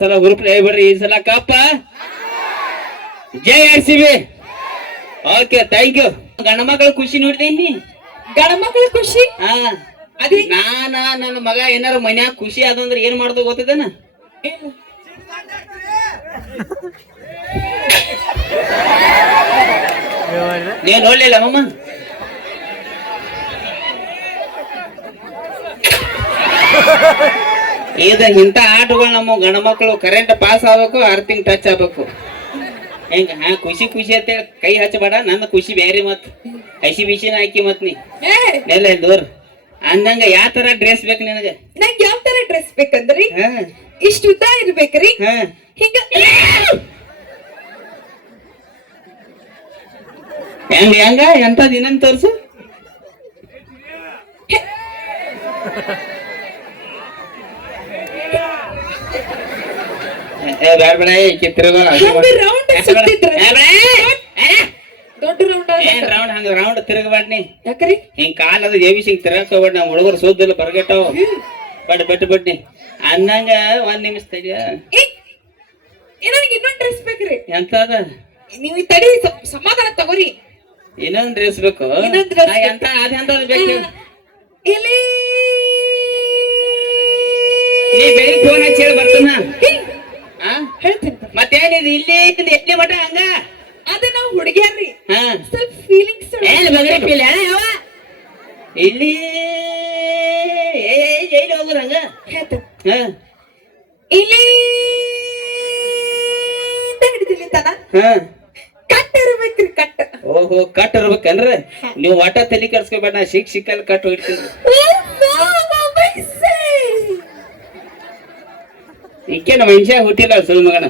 ಸಲ ಗ್ರೂಪ್ ಹೇಳ್ಬಿಡ್ರಿ ಈ ಸಲ ಕಪ್ಪ ಜೈ R C B. Okay thank you ಗಂಡ ಮಕ್ಕಳ ಖುಷಿ ನೋಡ್ತೀನಿ ಗಂಡ ಮಕ್ಕಳ ಖುಷಿ? ಹಾ. ಅದೇ. ನಾನ ನನ್ನ ಮಗ ಏನಾರ ಮನ್ಯಾಗ ಖುಷಿ ಅದಂದ್ರೆ ಏನ್ ಮಾಡ್ದು ಗೊತ್ತದನ? ನೀನ್ ನೋಡ್ಲಿಲ್ಲ ಮಮ್ಮ ಇದ ಇಂಥ ಆಟಗಳು ನಮ್ಮ ಗಂಡ ಮಕ್ಕಳು ಕರೆಂಟ್ ಪಾಸ್ ಆಗ್ಬೇಕು ಅರ್ಥಿಂಗ್ ಟಚ್ ಆಗ್ಬೇಕು. ಹೆಂಗ? ಹಾ ಖುಷಿ ಖುಷಿ ಅಂತ ಕೈ ಹಚ್ಚಬೇಡ ನನ್ನ ಖುಷಿ ಬೇರೆ ಮತ್. ಹಸಿ ಬಿಸಿನ ಹಾಕಿ ಮತ್ ನೀ. ಎಲ್ಲ ದೂರ. ಅಂದಂಗ ಯಾವ ತರ ಡ್ರೆಸ್ ಬೇಕು ನಿನಗೆ? ನಂಗೆ ಯಾವ ತರ ಡ್ರೆಸ್ ಬೇಕಂದ್ರಿ? ಇಷ್ಟು ಉದ್ದ ಇರ್ಬೇಕ್ರಿ? ಹಾ. ಹಿಂಗ ಹೆಂಗ ಹೆಂಗ? ಎಂತ ದಿನ ತೋರ್ಸು. ಏ ಬೇಡ ಬೇಡ ಈಕಿ ಸುತ್ತಿದ್ರ ದೊಡ್ಡ ರೌಂಡ್ ಏನ್ ರೌಂಡ್ ಹಂಗ ರೌಂಡ್ ತಿರುಗಬೇಡ್ನಿ ಯಾಕ್ರಿ? ಹಿಂಗ್ ಕಾಲ್ ಅದು ಸಿಂಗ್ ತಿರ್ಗಾಕ್ ಹೋಗ್ಬೇಡ ನಮ್ಮ ಹುಡುಗರು ಸುದ್ದಿಲ್ಲ ಬರ್ಗೆಟ್ಟವು. ಬಟ್ ಬಿಟ್ಟು ಬಿಡ್ನಿ. ಅನ್ನಂಗ ಒಂದ್ ನಿಮಿಷ ತಡಿಯ ನನಗೆ ಇನ್ನೊಂದ್ ಡ್ರೆಸ್ ಬೇಕ್ರಿ. ಎಂತದ? ನೀವು ತಡಿ ಸಮಾಧಾನ ತಗೋರಿ. ಇನ್ನೊಂದ್ ಡ್ರೆಸ್ ಬೇಕು. ಎಂತ ಅದ ಎಂತದ್ ಬೇಕು ಇಲ್ಲಿ ನೀ ಬೆಳಿಗ್ಗೆ ಫೋನ್ ಹಚ್ಚಿ ಬರ್ತಾನ. ಹೇಳ್ತೀನಿ ಮತ್ತೇನಿದು? ಇಲ್ಲಿ ಎಲ್ಲಿ ಮಠ ಹಂಗ? ಅದ ನಾವು ಹುಡುಗಿಯರ್ರಿ. ಹಾ. ಸ್ವಲ್ಪ ಫೀಲಿಂಗ್ಸ್ ಏನ್ ಬಗರಿಪಿಲ್ಲ ಯಾವ ಇಲ್ಲಿ. ಏ ಹೋಗುದ ಹಂಗ? ಹೇಳ್ತೇನೆ. ಹಾ. ಇಲ್ಲಿ ಹಿಡಿದಿಲ್ಲ ತನ ಹ. ಕಟ್ ಇರ್ಬೇಕ್ರಿ ಕಟ್. ಓಹೋ ಕಟ್ ಇರ್ಬೇಕನ್ರ? ನೀವು ಒಟ್ಟ ತಲೆ ಕೆಡ್ಸ್ಕೊಬೇಡ ನಾ ಶಿಕ್ ಸಿಕ್ಕಲ್ಲಿ ಕಟ್ ಈಕೇನ ಮನುಷ್ಯ ಹುಟ್ಟಿಲ್ಲ ಸುಳ್ಳು ಮಗನ.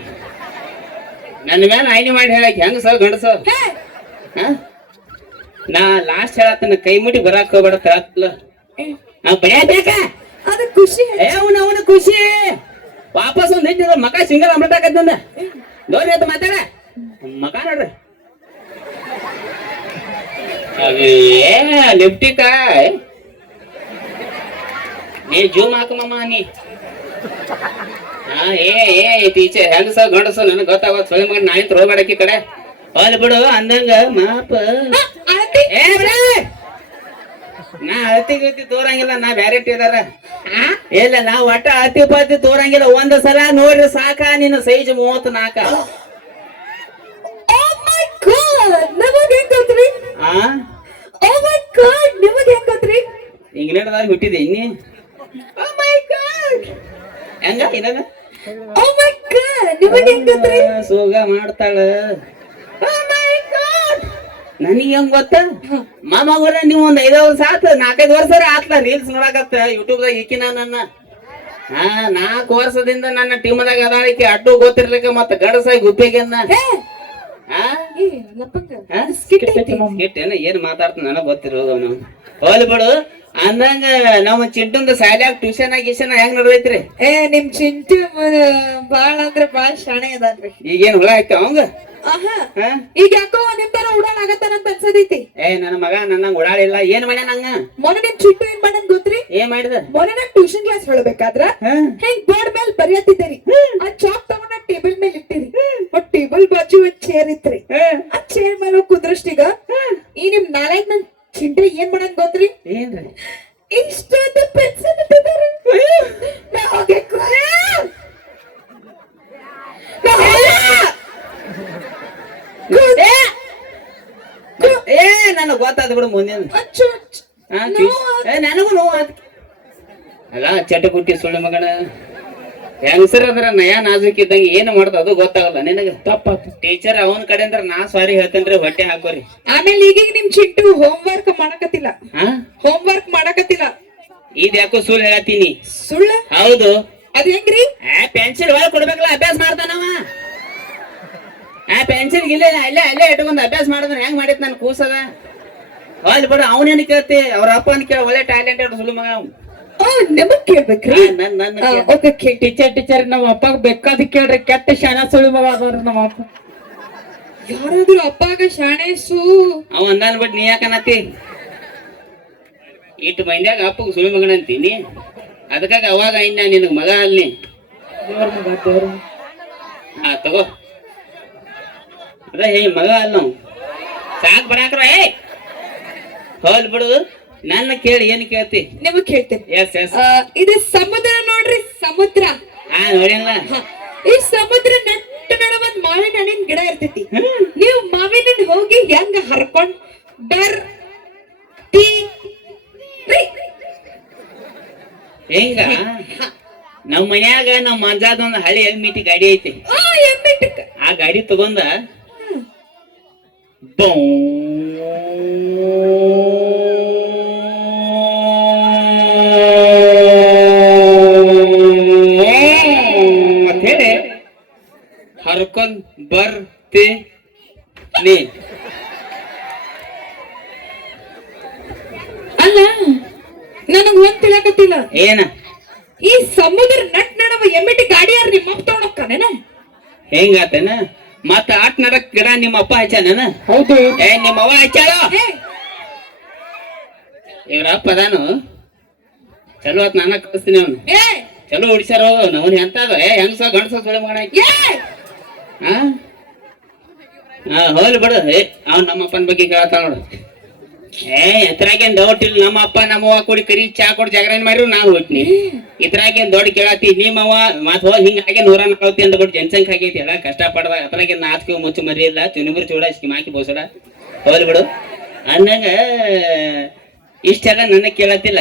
ನನ್ನ ಮೇಲೆ ಆಯ್ನಿ ಮಾಡಿ ಹೇಳಕ್ ಹೆಂಗ ಸರ್ ಗಂಡಸ? ಹಾ! ನಾ ಲಾಸ್ಟ್ ಹೇಳತ್ತನ ಕೈ ಮುಟ್ಟಿ ಬರಾಕ್ ಹೋಗ್ಬೇಡ ತರತ್ಲ ನಾ ಬಡಿಯಾಕ ಅದ ಖುಷಿ ಏ ಅವನ ಅವನ ಖುಷಿ. ವಾಪಸ್ ಒಂದ್ ಹೆಚ್ಚಿದ ಮಕ ಸಿಂಗಲ್ ಅಮೃತ ಆಗತ್ತಂದ ನೋಡ್ರಿ ಅಂತ ಮಾತಾಡ. ಮಗ ನೋಡ್ರಿ. ಅದೇ ಲಿಪ್ಟಿಕ ನೀ ಜೂಮ್ ಹಾಕಮ್ಮ ನೀ. ಏ ಏ ಟೀಚರ್ ಹೆಂಗಸ ಗಂಡಸ ನನಗೆ ಗೊತ್ತಾಗತ್ ಸ್ವಯಂ ಮಗನ್ ನಾಯಿ ತಗೋಬೇಡಕ್ಕಿ ಕಡೆ. ಅಲ್ಲಿ ಬಿಡು ಅಂದಂಗ ಮಾಪ. ಏ ಬಿಡ ನಾ ಅತಿ ಗತಿ ತೋರಂಗಿಲ್ಲ ನಾ ಬ್ಯಾರೆ ಇಟ್ಟಿದಾರ ಇಲ್ಲ ನಾ ಒಟ್ಟ ಅತಿ ಪತಿ ತೋರಂಗಿಲ್ಲ ಒಂದ್ ಸಲ ನೋಡ್ರಿ ಸಾಕ ನಿನ್ನ ಸೈಜ್ ಮೂವತ್ ನಾಕ ನಮಗ್ ಹೆಂಗ್ ಗೊತ್ತ್ರಿ? ಆ? ನಿಮಗ್ ಹೆಂಗ್ ಗೊತ್ತ್ರಿ? ಇಂಗ್ಲೆಂಡ್ದಾಗ ಹುಟ್ಟಿದೆ ಇನ್ನಿ. ಗಾಡ್ ಹೆಂಗ ಇದಾಗ ಗೊತ್ತ್ರಿ? ಸೋಗ ಮಾಡ್ತಾಳ. ಗಾಡ್ ನನಗೆ ಹೆಂಗ್ ಗೊತ್ತ? ಮಾಮಗರ ನೀವು ಒಂದ್ ಐದ ವರ್ಷ ಆತ ನಾಲ್ಕೈದು ವರ್ಷ ಆತ್ಲ ರೀಲ್ಸ್ ನೋಡಕತ್ತ ಯೂಟ್ಯೂಬ್ ದಾಗ ಈಕಿನ ನನ್ನ. ಹಾ ನಾಲ್ಕು ವರ್ಷದಿಂದ ನನ್ನ ಟೀಮ್ದಾಗ ಅದಾಳ ಈಕಿ. ಅಡ್ಡು ಗೊತ್ತಿರ್ಲಿಕ್ಕೆ ಮತ್ತೆ ಗಡಸಾಗಿ ಗುಪ್ಪಿಗೆನ್ನ ಏನ ಮಾತಾಡ್ತಾನ ನನಗ್ ಗೊತ್ತಿರೋದು ಅವನು. ಹೋಲ್ ಬಿಡು. ಅಂದಂಗ ನಮ್ಮ ಚಿಂಟುಂದ ಶಾಲ್ಯಾಗ ಟ್ಯೂಷನ್ ಗೀಷನ್ ಹೆಂಗ್ ನಡ್ದೈತ್ರಿ? ಏ ನಿಮ್ ಚಿಂಟು ಬಾಳ ಅಂದ್ರ ಬಾಳ ಶಾಣೆ ಅದಾನ್ರಿ. ಈಗೇನ್ ಹುಳ ಆಯ್ತ ಅವಂಗ? ಈಗ ಯಾಕೋ ನಿಮ್ ತರ ಉಡಾಣ ಆಗತ್ತಾನಂತ ಅನ್ಸದೈತಿ ಏ ನನ್ನ ಮಗ ನನ್ನ ಉಡಾಳಿಲ್ಲ ಏನ್ ಮಾಡ್ಯ ನಂಗ ಮೊನ್ನೆ ನಿಮ್ ಚಿಂಟು ಏನ್ ಮಾಡಂಗ್ ಗೊತ್ತ್ರಿ? ಏನ್ ಮಾಡಿದ? ಮೊನ್ನೆ ಟ್ಯೂಷನ್ ಕ್ಲಾಸ್ ಹೇಳ್ಬೇಕಾದ್ರ ಹೆಂಗ್ ಬೋರ್ಡ್ ಮೇಲೆ ಬರೆಯತ್ತಿದ್ದೀರಿ ಆ ಚಾಕ್ ತಗೊಂಡ ಟೇಬಲ್ ಮೇಲೆ ಇಟ್ಟಿರಿ. ಟೇಬಲ್ ಬಾಜು ಒಂದ್ ಚೇರ್ ಇತ್ರಿ ಹಾ. ಆ ಚೇರ್ ಮೇಲೆ ಹೋಗ್ ಕುಂದ್ರಷ್ಟೀಗ ಈ ನಿಮ್ ನಾಲ್ಕು ನನ್ ಚಿಂಟೆ ಏನ್ ಮಾಡಂಗ್ ಗೊತ್ತ್ರಿ ಏನ್ರಿ ಇಷ್ಟೊಂದು ಪೆನ್ಸಿಲ್ ಇಟ್ಟಿದ್ದಾರೆ ನಾ ಹೋಗಿ ಕೂರೆ. ನಾ ಹೋಗ್ಲಾ? ಕೂರೆ. ಕೂ- ಏ ನನಗ್ ಗೊತ್ತಾದ ಬಿಡು ಮುಂದಿನ ಅಚ್ಚು, ಅಚ್ಚು. ಹಾ, ನೋವು ಟ್ಯೂಷ್- ಏ, ನನಗೂ ನೋವು ಆತ್. ಅಲ್ಲ ಚಟಗುಟ್ಟಿ ಸುಳ್ಳು ಮಗನ? ಹೆಂಗಸರ ಅದ್ರ ನಯ ನಾಜುಕ್ ಇದ್ದಂಗೆ ಏನ್ ಮಾಡ್ದ ಅದು ಗೊತ್ತಾಗಲ್ಲ. ನಿನಗ ತಪ್ಪ ಟೀಚರ್ ಅವನ ಕಡೆ ಅಂದ್ರೆ ನಾ ಸಾರಿ ಹೇಳ್ತೇನ್ರಿ ಹೊಟ್ಟೆ ಹಾಕೋರಿ. ಆಮೇಲೆ ಈಗೀಗ ನಿಮ್ ಚಿಟ್ಟು ಹೋಮ್ ವರ್ಕ್ ಮಾಡಕತ್ತಿಲ್ಲ. ಹಾ? ಹೋಮ್ ವರ್ಕ್ ಮಾಡಕತ್ತಿಲ್ಲ. ಇದ್ ಯಾಕೋ ಸುಳ್ಳು ಹೇಳತ್ತೀನಿ ಸುಳ್ಳು? ಹೌದು. ಅದ್ ಹೆಂಗ್ರಿ? ಆ ಪೆನ್ಸಿಲ್ ಒಳಗ್ ಕೊಡ್ಬೇಕಲ್ಲ ಅಭ್ಯಾಸ ಮಾಡ್ತಾನವ ಆ ಪೆನ್ಸಿಲ್ ಇಲ್ಲ ಅಲ್ಲೇ ಅಲ್ಲೇ ಇಟ್ಕೊಂಡ್ ಅಭ್ಯಾಸ ಮಾಡಿದ್ರೆ ಹೆಂಗ್ ಮಾಡಿದ್ ನನ್ ಕೂಸದ? ಅಲ್ಲಿ ಬಿಡು ಅವನೇನು ಕೇಳ್ತಿ? ಅವ್ರ ಅಪ್ಪನ ಕೇಳ ಒಳ್ಳೆ ಟ್ಯಾಲೆಂಟೆಡ್ ಸುಳ್ಳು ಮಗ ನಿಮಗ್ ಕೇಳ್ಬೇಕ್ರಿ. ಓಕೆ ಟೀಚರ್ ಟೀಚರ್ ನಮ್ಮ ಅಪ್ಪಾಗ ಬೇಕಾದ ಕೇಳ್ರಿ. ಕೆಟ್ಟ ಶಾಣ ಸುಳಿ ಮಗ ನಮ್ಮ ಅಪ್ಪ. ಯಾರಾದ್ರೂ ಅಪ್ಪಾಗ ಶಾಣೇಸು ಅವ ಅಂದಾನ್ ಬಿಟ್ಟು ನೀ ಯಾಕನತಿ ಇಟ್ಟು ಮಂದ್ಯಾಗ ಅಪ್ಪಗ ಸುಳಿ ಮಗನ ಅಂತೀನಿ ಅದಕ್ಕಾಗ ಅವಾಗ ಇನ್ನ ನಿನಗ್ ಮಗ ಅಲ್ಲಿ ಹಾ ತಗೋ. ಅದ ಹೇ ಮಗ ಅಲ್ಲ ನಾವು ಸಾಕ್ ಬರಾಕ್ರ ಏ ಹೋಲ್ ಬಿಡು. ನನ್ನ ಕೇಳಿ ಏನ್ ಕೇಳ್ತಿ? ನಿಮಗ್ ಕೇಳ್ತೇನೆ. ಎಸ್ ಎಸ್ ಇದು ಸಮುದ್ರ ನೋಡ್ರಿ ಸಮುದ್ರ. ಆ ನೋಡಿಲ್ಲ. ಈ ಸಮುದ್ರ ನಟ್ಟ ನಡ ಒಂದ್ ಮಾವಿನ ಹಣ್ಣಿನ ಗಿಡ ಇರ್ತೈತಿ. ನೀವು ಮಾವಿನ ಹಣ್ಣ್ ಹೋಗಿ ಹೆಂಗ ಹರ್ಕೊಂಡ್ ಬರ್ ಟೀ. ಹೆಂಗ? ನಮ್ಮ ಮನ್ಯಾಗ ನಮ್ಮ ಮಂಜಾದ ಒಂದು ಹಳೆ ಎಲ್ಮಿಟಿ ಗಾಡಿ ಐತಿ. ಆ ಗಾಡಿ ತಗೊಂಡ ಬೌ ಹರ್ಕೊಂಡ್ ಬರ್ತಿ ನೀ ಅಲ್ಲ ನನಗ್ ಒಂದ್ ತಿಳಕತ್ತಿಲ್ಲ. ಏನ? ಈ ಸಮುದ್ರ ನಟ್ ನಡವ ಎಮ್ಮಿಟಿ ಗಾಡಿ ಯಾರು ನಿಮ್ಮ ಅಪ್ಪ ತಗೊಂಡೋಗ್ತಾನೇನ ಹೆಂಗಾತೇನ? ಮತ್ತ ಆಟ್ ನಡಕ್ ಗಿಡ ನಿಮ್ಮ ಅಪ್ಪ ಹಚ್ಚಾನೇನ ಹೌದು. ಏ ನಿಮ್ಮ ಅವ್ವ ಹಚ್ಚಾಳ ಏ, ಇವ್ರ ಅಪ್ಪ ಅದಾನು. ಚಲೋ ಆತ್ ನಾನ ಕಳಿಸ್ತೀನಿ ಅವ್ನು. ಏ, ಚಲೋ ಹುಡ್ಸ್ಯಾರ ಅವನು. ಎಂತದ? ಏ ಹೆಂಗಸ ಗಂಡಸ ಸುಳಿ ಏ, ಹಾ? ಹೋಲ್ ಬಿಡು. ಏ ನಮ್ಮಪ್ಪನ ನಮ್ಮ ಅಪ್ಪನ ಬಗ್ಗೆ ಕೇಳ್ತಾವ ನೋಡು. ಏ ಎತ್ತರಾಗೇನ್ ಡೌಟ್ ಇಲ್ಲ. ನಮ್ಮ ಅಪ್ಪ ನಮ್ಮ ಅವ್ವ ಕೂಡಿ ಕರಿ ಚಾ ಕೊಡಿ ಜಾಗರಣೆ ಮಾಡಿರು ನಾ ಹೋಗ್ತೀನಿ ಇತರಾಗೇನ್ ದೊಡ್ಡ ಕೇಳತಿ ನಿಮ್ಮವ್ವ ಮತ್ ಹೋಗಿ ಹಿಂಗ ಹಾಗೆ ನೂರ ನಲ್ವತ್ತಿ ಅಂತ ಬಿಟ್ಟು ಜನಸಂಖ್ಯೆ ಆಗೈತಿ ಅಲ್ಲ ಕಷ್ಟ ಪಡ್ದ ಅತ್ರಾಗೇನ್ ನಾಚಿಕೆ ಮುಚ್ಚು ಮರಿ ಇಲ್ಲ. ಚುನಿಬುರಿ ಚೂಡ ಸ್ಕೀಮ್ ಹಾಕಿ ಬೋಸಡ. ಹೋಲ್ ಬಿಡು. ಅನ್ನಂಗ ಇಷ್ಟೆಲ್ಲ ನನ್ನ ಕೇಳತ್ತಿಲ್ಲ.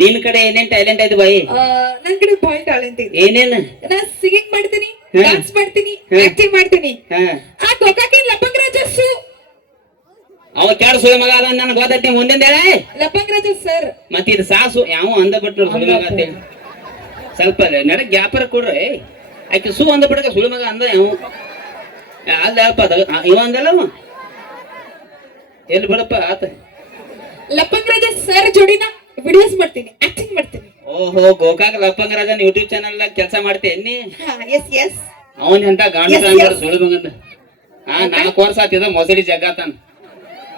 ನಿನ್ ಕಡೆ ಏನೇನ್ ಟ್ಯಾಲೆಂಟ್ ಐತಿ ಬಾಯಿ? ನನ್ ಕಡೆ ಬಾಯ್ ಟ್ಯಾಲೆಂಟ್ ಏನೇನ್? ನಾ ಸಿಂಗಿಂಗ್ ಮಾಡ್ತೀನಿ. ಡಾನ್ಸ್ ಮಾಡ್ತೀನಿ. ಆಕ್ಟಿಂಗ್ ಮಾಡ್ತೀನಿ. ಹಾ. ಆ ಗೊಕಾಕಿ ಲಪಂಗ್ ರಾಜಸ್ಸು ಅವ ಕೆಡ ಸುಳಿ ಮಗ ಅದ ನನ್ ಗೊತ್ತೈತಿ ಮುಂದಿನ ಹೇಳೇ ಲಪಂಗ್ ರಾಜಸ್ ಸರ್ ಮತ್ತೆ ಇದು ಸಾಸು ಯಾವ ಅಂದ ಬಿಟ್ಟು ಸುಳಿ ಮಗ ಅಂತೇಳಿ ಸ್ವಲ್ಪ ನಡ ಗ್ಯಾಪರ ಕೊಡ್ರಿ. ಆಕೆ ಸು ಅಂದ ಬಿಡಕ ಸುಳಿ ಮಗ ಅಂದ ಯಾವ ಅಲ್ಲ ಅಪ್ಪ ಇವ ಅಂದಲ್ಲ ಎಲ್ಲಿ ಬಿಡಪ್ಪ ಆತ. ಲಪಂಗ್ ರಾಜ ಸರ್ ಜೋಡಿನ ವಿಡಿಯೋಸ್ ಮಾಡ್ತೀನಿ ಆಕ್ಟಿಂಗ್ ಮಾಡ್ತೀನಿ. ಓಹೋ ಗೋಕಾಕ್ ಲಪ್ಪಂಗ ರಾಜನ್ ಯೂಟ್ಯೂಬ್ ಚಾನಲ್ ಕೆಲಸ ಮಾಡ್ತೇನಿ ನೀ ಎಸ್ ಎಸ್ ಅವನ್ ಎಂತ ಗಾಂಡ Yes, ಕಾಣ್ಬೇಡ yes. ಸುಳಿ ಮಗಂದ ಹಾ ನಾಲ್ಕು ವರ್ಷ ಆತಿದ ಮೊಸಡಿ ಜಗ್ಗಾತಾನ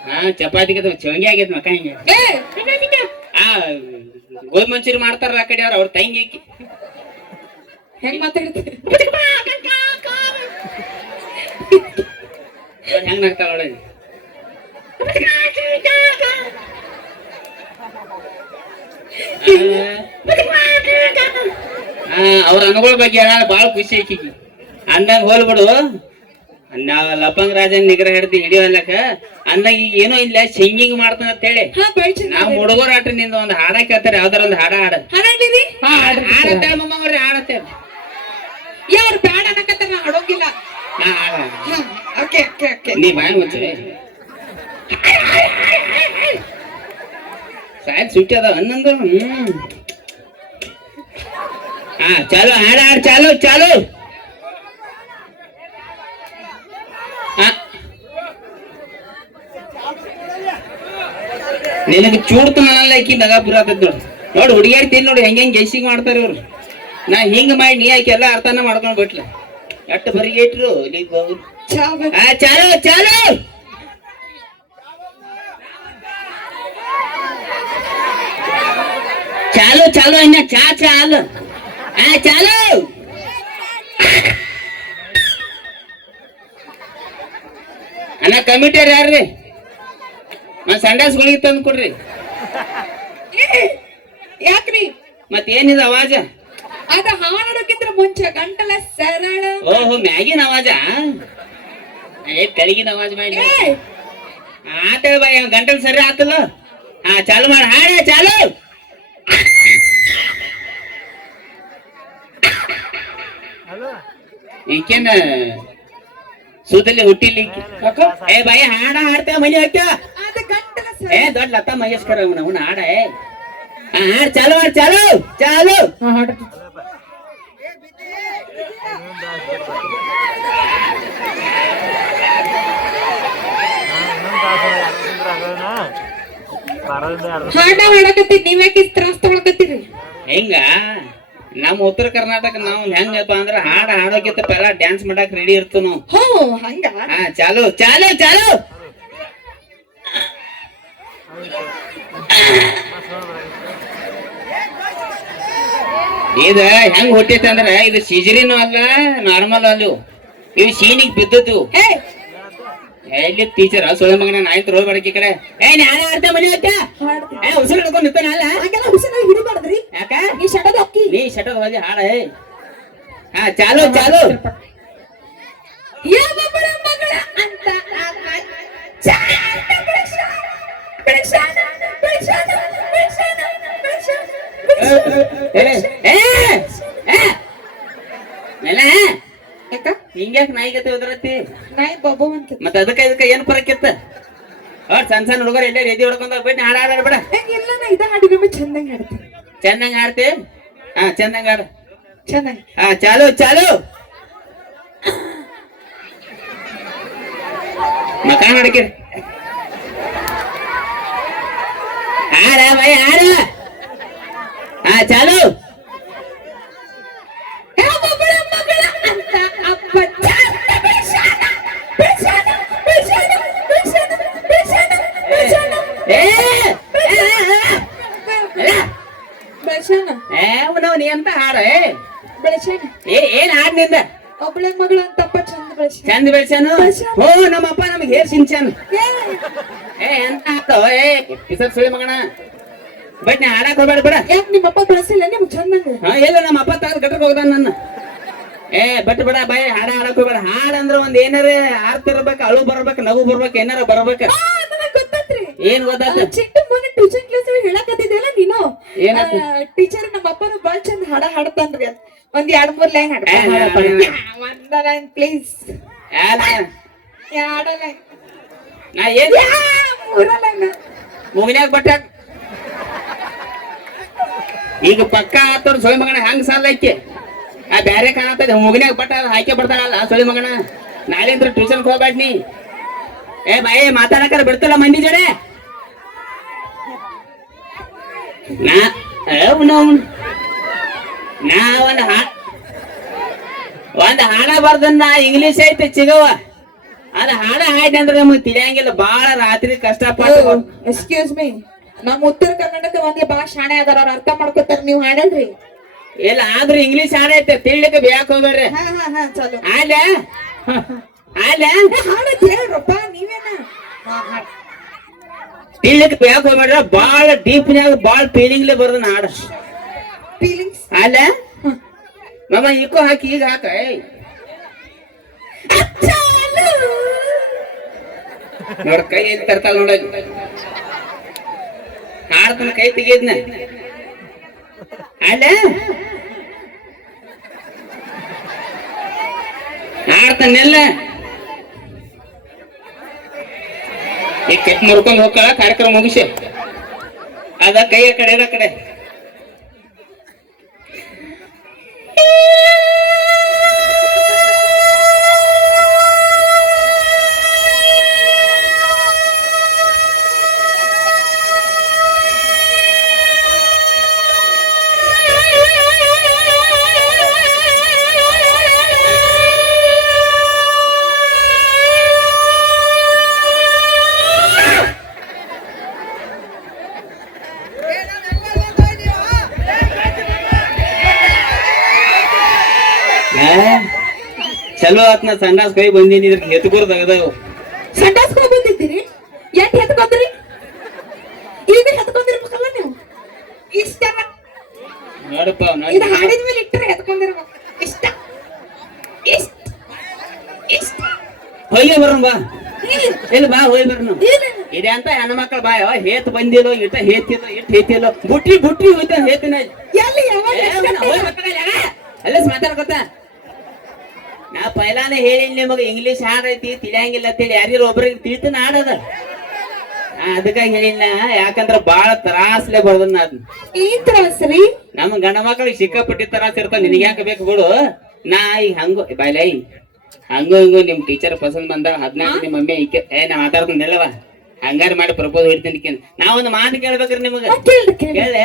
ಹಾ ಚಪಾತಿಗೆ ಚವಂಗಿ ಆಗೈತಿ ಮಕ್ಕ ಹಿಂಗೆ. ಏ! ಆ ಗೋಧಿ ಮಂಚೂರಿ ಮಾಡ್ತಾರಲ್ಲ ಆ ಕಡೆ ಅವ್ರ ಅವ್ರ ತಂಗಿ ಆಕಿ. ಹೆಂಗ್ ಮಾತಾಡ್ತೀನಿ ಅವ್ಳ್ ಹೆಂಗ್ ನಗ್ತಾಳ ಅವಳೆ ಅವ್ರ ಅನುಗಳ ಬಗ್ಗೆ ಹೇಳ ಬಾಳ ಖುಷಿ ಐತಿ ಅಂದಂಗ ಹೋಲ್ಬಿಡು ನಾವ್ ಲಪಂಗ್ ರಾಜನ್ ನಿಗ್ರಹ ಹಿಡ್ದು ಹಿಡಿಯೋಲ್ಲಕ ಅಂದಾಗ ಈಗ ಏನೋ ಇಲ್ಲ ಸಿಂಗಿಂಗ್ ಮಾಡ್ತಾನ ಅಂತ ಹೇಳಿ. ನಾವ್ ಹುಡುಗರ ಆಟ ನಿಂದ ಒಂದ್ ಹಾಡ ಕೇಳ್ತಾರೆ ಯಾವ್ದಾರ ಒಂದು ಹಾಡ. ಹಾಡ ಹಾಡತ್ತೆ ಮಮ್ಮ ಅವ್ರಿ ಹಾಡತ್ತೆ ಯಾರು ಬ್ಯಾಡ ಅನ್ನಕತ್ತಾರ ನಾ ಹಾಡೋಂಗಿಲ್ಲ. ಹಾ ಓಕೆ ಓಕೆ ಓಕೆ. ನೀ ಬಾಯ್ ಮುಚ್ಚೆ. ಸಾಯದ್ ಸುಟ್ಟಿ ಅದ ಹನ್ನೊಂದು ಹ್ಮ್. ಹಾ ಚಾಲು ಹಾಡ ಹಾಡ್ ಚಾಲು ಚಾಲು. ಹಾ. ನಿನಗೆ ಚೂಡ್ತು ಮನಲ್ಲ ಆಕಿ ನಗಾಪುರ ಬುರಾತೈತಿ ನೋಡು. ನೋಡು ಹುಡುಗಿಯರ್ ತಿನ್ ನೋಡಿ ಹೆಂಗೆ ಹೆಂಗೆ ಜೈಸಿಗೆ ಮಾಡ್ತಾರೆ ಇವ್ರು. ನಾ ಹಿಂಗೆ ಮಾಡಿ ನೀ ಆಕಿ ಎಲ್ಲ ಅರ್ಥನ ಮಾಡ್ಕೊಂಡು ಬಿಟ್ಲ. ಎಟ್ಟು ಬರೀ ಆ, ಚಾಲು ಚಾಲು. ಚಾಲು ಚಾಲು ಅಣ್ಣ ಚಾ ಚಾಲು ಆ ಚಾಲು. ಅಣ್ಣ ಕಮಿಟರ್ ಯಾರ್ರಿ? ಮತ್ ಸಂಡಾಸ್ ಗುಳಿಗೆ ತಂದು ಕೊಡ್ರಿ. ಯಾಕ್ರಿ? ಮತ್ತೆ ಏನಿದೆ ಅವಾಜ? ಅದ ಹಾಡೋಕ್ಕಿಂತ ಮುಂಚೆ ಗಂಟಲ ಸರಳ ಓಹೋ ಮ್ಯಾಗಿನ ಅವಾಜ? ಏ ತೆಳಗಿನ ಅವಾಜ್ ಮಾಡಿ. ಆತ ಬಾಯ್ ಗಂಟಲ್ ಸರಿ ಆತಲ್ಲ? ಹಾ ಚಾಲು ಮಾಡ. ಹಾಡ ಚಾಲು. ಈಕೇನ ಸೂದಲ್ಲಿ ಹುಟ್ಟಿಲಿ. ಏ ಬಾಯ ಹಾಡ ಹಾಡ್ತೇವ ಮನಿ ಹೋಗ್ತೇವ ಅದು ಗಂಟಲ ಏ ದೊಡ್ಡ ಲತಾ ಮಂಗೇಶ್ಕರ್ ಅವನ ಅವನ ಹಾಡ ಏ. ಹಾ ಹಾಡ್ ಚಾಲು ಹಾಡ್ ಚಾಲು ಚಾಲು. ಹಾಡ. ಹಾಡಕತ್ತಿ ನೀವ್ ಯಾಕೆ ತ್ರಾಸ ತಗೊಳಕತ್ತೀರಿ? ಹೆಂಗ? ನಮ್ಮ ಉತ್ತರ ಕರ್ನಾಟಕ ನಾವು ಹೆಂಗಪ್ಪ ಅಂದ್ರ ಹಾಡ ಹಾಡೋಕಿಂತ ಪೆಲ್ಲ ಡ್ಯಾನ್ಸ್ ಮಾಡಕ್ ರೆಡಿ ಇರ್ತು ನಾವು. ಹೋ ಹಂಗ? ಹಾ ಚಾಲು ಚಾಲು ಚಾಲು! ಇದ ಹೆಂಗ್ ಹುಟ್ಟೈತೆ ಅಂದ್ರ ಇದು ಸಿಜರಿನೂ ಅಲ್ಲ ನಾರ್ಮಲ್ ಅಲ್ಲ. ಇವು ಸೀನಿಗೆ ಬಿದ್ದದ್ದು. ಎಲ್ಲಿ ಟೀಚರ್ ಸೊಳ್ಳೆ ಮಗನ ನಾಯ್ತು ರೋಲ್ ಬಡಕಿ ಕಡೆ ಏ ನಾನು ಅರ್ಥ ಮನೆ ಹಾಡ್ತೀನಿ. ಏ ಉಸಿರು ಹಿಡ್ಕೊಂಡು ನಿಂತಾನ ಅಲ್ಲ ಹಂಗೆಲ್ಲ ಹುಷಾರಾಗಿ ಹಿಡಿಬಾರ್ದ್ರಿ ಯಾಕ ನೀ ಶಟದ ಅಕ್ಕಿ ನೀ ಶಟದ ಹೋಗಿ ಹಾಡ ಏ. ಹಾ ಚಾಲು ಚಾಲು ಯಾವ ಬಡ ಮಗಳ ಅಂತ ಏ ಏ. ಏ, ಏ. ಯಾಕ? ಹಿಂಗ್ಯಾಕ್ ನಾಯಿ ಗತಿ ಉದ್ರತಿ ನಾಯಿ ಬಬ್ಬು ಅಂತ ಮತ್ತ ಅದಕ್ಕ ಇದಕ್ಕ ಏನ್ ಪರಕಿತ್ತ ಅವ್ರ ಸಣ್ಣ ಸಣ್ಣ ಹುಡುಗರು ಎಲ್ಲೇ ರೆದಿ ಹೊಡ್ಕೊಂಡ್ ಹೋಗ್ಬಿಟ್ಟು ಹಾಡ ಹಾಡ ಬೇಡ. ನಾ ಇದ ಹಾಡಿನೊಮ್ಮೆ ಚಂದಂಗ್ ಹಾಡ್ತೀನಿ ಚಂದಂಗ ಹಾಡ್ತಿ? ಹಾ ಚಂದಂಗ ಹಾಡ. ಚೆನ್ನಾಗಿ ಹಾ ಚಾಲು ಚಾಲು. ಮಕ ನೋಡಕ್ಕೆ. ಹಾಡ ಭಯ ಹಾಡ. ಹಾ ಚಾಲು. ಬೆಳ್ಸಾನ, ಏ ಅವನವ್ ನೀ ಅಂತ ಹಾಡ ಏ. ಬೆಳ್ಸಾನ. ಏ ಏನ್ ಹಾಡ್ನಿಂದ? ಒಬ್ಳೆ ಮಗಳ ಅಂತಪ್ಪ ಚಂದ ಬೆಳ್ಸಾನ. ಚಂದ ಬೆಳ್ಸ್ಯಾನು. ಓ ನಮ್ಮಪ್ಪ ನಮ್ಗೆ ಹೇರ್ ಸಿಂಚಾನು ಏ, ಎಂತ ಹಾಡ್ತಾವ ಏ. ಪಿಸರ್ ಸುಳಿ ಮಗಣ ಬಟ್ ನೀ ಹಾಡಕ್ ಹೋಗ್ಬೇಡ ಬಿಡ. ಯಾಕ್ ನಿಮ್ಮಪ್ಪ ಬೆಳೆಸಿಲ್ಲ? ನಿಮ್ಗೆ ಚಂದಂಗ ಹಾ ಇಲ್ಲ ನಮ್ಮ ಅಪ್ಪ ತಾಗ ಗಟ್ಟಕ್ ಹೋಗ್ದಾನ ನನ್ನ. ಏ ಬಟ್ ಬಿಡ ಬಾಯ್ ಹಾಡ ಹಾಡಕ್ ಹೋಗ್ಬೇಡ. ಹಾಡ ಅಂದ್ರ ಒಂದ್ ಏನಾರ ಆರ್ತಿರ್ಬೇಕು ಅಳು ಬರ್ಬೇಕು ನಗು ಬರ್ಬೇಕು ಏನಾರ ಬರ್ಬೇಕು. ಗೊತ್ತಾತ್ರಿ? ಏನ್ ಗೊತ್ತಾತ? ಚಿಕ್ಕ ಮೊನ್ನೆ ಟ್ಯೂಷನ್ ಕ್ಲಾಸ್ ಹೇಳಕತ್ತಿದ್ದೆಲ್ಲ ನೀನು? ಟೀಚರ್ ನಮ್ಮ ಅಪ್ಪನ ಬಾಳ್ ಚಂದ ಹಾಡ ಹಾಡ್ತಾನ್ರಿ ಅಂತ. ಒಂದ್ ಎರಡ್ ಮೂರ್ ಲೈನ್. ಒಂದ ಲೈನ್ ಪ್ಲೀಸ್? ಎರಡ ಲೈನ್ ನಾ ಏನ್ ಮೂರ ಲೈನ್ ಮುಗಿನ್ಯಾಗ ಬಟ್ಟ ಈಗ ಪಕ್ಕ ಆತೋಡ್ ಸೊಳಿ ಮಗನ ಹೆಂಗ್ ಸಾಲ ಐತಿ ಆ ಬ್ಯಾರೆ ಕಾಣತ್ತದ ಮುಗಿನ್ಯಾಗ ಬಟ್ಟ ಹಾಕಿ ಬರ್ತಾರಲ್ಲ ಸೊಳಿ ಮಗನ. ನಾಳೆ ಅಂತ ಟ್ಯೂಷನ್ ಹೋಗ್ಬೇಡ ನೀ ಏ ಬಾಯ್ ಮಾತಾಡಕರ ಬಿಡ್ತಲ್ಲ ಮಂದಿ ಜಡೆ. ನಾ. ನಾ ಒಂದ್ ಹಾ ಒಂದ್ ಹಾಡ ಬರ್ದನ್ನ ಇಂಗ್ಲಿಷ್ ಐತಿ ಚಿಗವ ಅದ ಹಾಡ ಹಾಡಿ ಅಂದ್ರೆ ನಮಗ್ ತಿಳಿಯಂಗಿಲ್ಲ ಬಾಳ ರಾತ್ರಿ ಕಷ್ಟಪಟ್ಟು ಎಕ್ಸ್ಕ್ಯೂಸ್ ಮೀ ನಮ್ ಉತ್ತರ ಕರ್ನಾಟಕ ಮಂದಿ ಬಾಳ ಶಾಣೆ ಅದಾರ ಅವ್ರ ಅರ್ಥ ಮಾಡ್ಕೊತಾರ ನೀವ್ ಹಾಡಲ್ರಿ. ಇಲ್ಲ ಆದ್ರೂ ಇಂಗ್ಲಿಷ್ ಹಾಡ ಐತೆ ತಿಳ್ಲಿಕ್ಕೆ ಬ್ಯಾಕ್ ಹೋಗ್ಬೇಡ್ರಿ. ಹಾ ಹೇಳ್ರಪ್ಪ ನೀವೇನ? ತಿಳ್ಲಿಕ್ಕೆ ಬೇಕ್ ಹೋಗ್ಬೇಡ್ರ ಬಾಳ ಡೀಪ್ನ್ಯಾಗ ಬಾಳ ಫೀಲಿಂಗ್ಲೆ ಬರ್ದ ಹಾಡ ಫೀಲಿಂಗ್ಸ್ ಆಲ ಮಮ್ಮ ಇಕ್ಕೋ ಹಾಕಿ ಈಗ ಹಾಕ ನೋಡ ನೋಡ್ ಕೈ ಎಲ್ಲಿ ತರ್ತಾಳ ನೋಡ ಹಾಡ್ತಾನ ಕೈ ತೆಗಿದ್ನ ಅಲ್ಲ ಹಾಡ್ತಾನೆಲ್ಲ ಕಟ್ ಮುರ್ಕೊಂಡ್ ಹೋಗ್ಕಳ ಕಾರ್ಯಕ್ರಮ ಮುಗಿಸಿ. ಅದ ಕೈಯ ಕಡೆ ಕಡೆ. ಚಲೋ ಆತ್ನ ಸಂಡಾಸ್ ಕೈ ಬಂದೀನಿ ಇದ್ರ ಹೆತ್ಕೋರ್ ತಗದವು ಸಂಡಾಸ್ ಕೈ ಬಂದಿದ್ದೀರಿ? ಎಟ್ ಹೆತ್ಕೊಂದ್ರಿ? ಈಗ ಹೆತ್ಕೊಂಡಿರ್ಬೇಕಲ್ಲ ನೀವು? ಇಷ್ಟ ನೋಡಪ್ಪ ಇದು ಹಾಡಿದ ಮೇಲೆ ಇಟ್ಟರೆ ಹೆತ್ಕೊಂಡಿರ್ಬೇಕು ಇಷ್ಟ? ಇಷ್ಟ? ಇಷ್ಟ? ಹೋಗಿ ಬರೋಣ ಬಾ. ಇಲ್ಲ. ಬಾ ಹೋಯ್ ಬರೋಣ? ಇದೆ ಅಂತ ಹೆಣ್ಣು ಮಕ್ಕಳು ಬಾಯ್ ಹೇತ್ ಬಂದಿಲ್ಲೋ ಇಟ್ಟ ಹೇತಿಲ್ಲೋ ಇಟ್ ಹೇತಿಲ್ಲೋ. ಬುಟ್ಟಿ ಬುಟ್ಟಿ ಹೋಯ್ತ ಹೇತಿನ. ಎಲ್ಲಿ ಯಾವಾಗ ಎಷ್ಟ್ ಅಲ್ಲ ಮಾತಾಡ್ಕೊತ. ನಾ ಪೈಲಾನೆ ಹೇಳಿ ನಿಮಗೆ ಇಂಗ್ಲಿಷ್ ಹಾಡೈತಿ ತಿಳಿಯಂಗಿಲ್ಲ ಅಂತೇಳಿ ಯಾರಿರೋ ಒಬ್ರಿಗೆ ತಿಳಿತು ಹಾಡದ? ಅದಕ್ಕ ಅದಕ್ಕಾಗಿ ಹೇಳಿಲ್ಲ ಯಾಕಂದ್ರ ಬಾಳ ತ್ರಾಸ್ಲೆ ಬರ್ದನ್ನ ಅದ್ನ. ಈ ತ್ರಾಸ್ರಿ ನಮ್ಮ ಗಂಡ ಮಕ್ಕಳಿಗೆ ಸಿಕ್ಕಾಪಟ್ಟಿ ತ್ರಾಸ್ ಇರ್ತಾವ ನಿನಗೆ ಯಾಕೆ ಬೇಕು ಬಿಡು? ನಾ ಈಗ ಹಂಗು ಬಾಯ್ಲೈ ಹಂಗು ಹಿಂಗು ನಿಮ್ ಟೀಚರ್ ಪಸಂದ್ ಬಂದ ಹದಿನಾಲ್ಕು ನಿಮ್ಮ ಮಮ್ಮಿ ಈಕೆ ಏ ನಾ ನೆಲವ ಹಂಗಾರ ಮಾಡಿ ಪ್ರಪೋಸ್ ಹಿಡ್ತೀನಿ ನಾ ಒಂದು ಮಾತು ಕೇಳ್ಬೇಕ್ರಿ ನಿಮಗೆ. ಕೇಳೆ?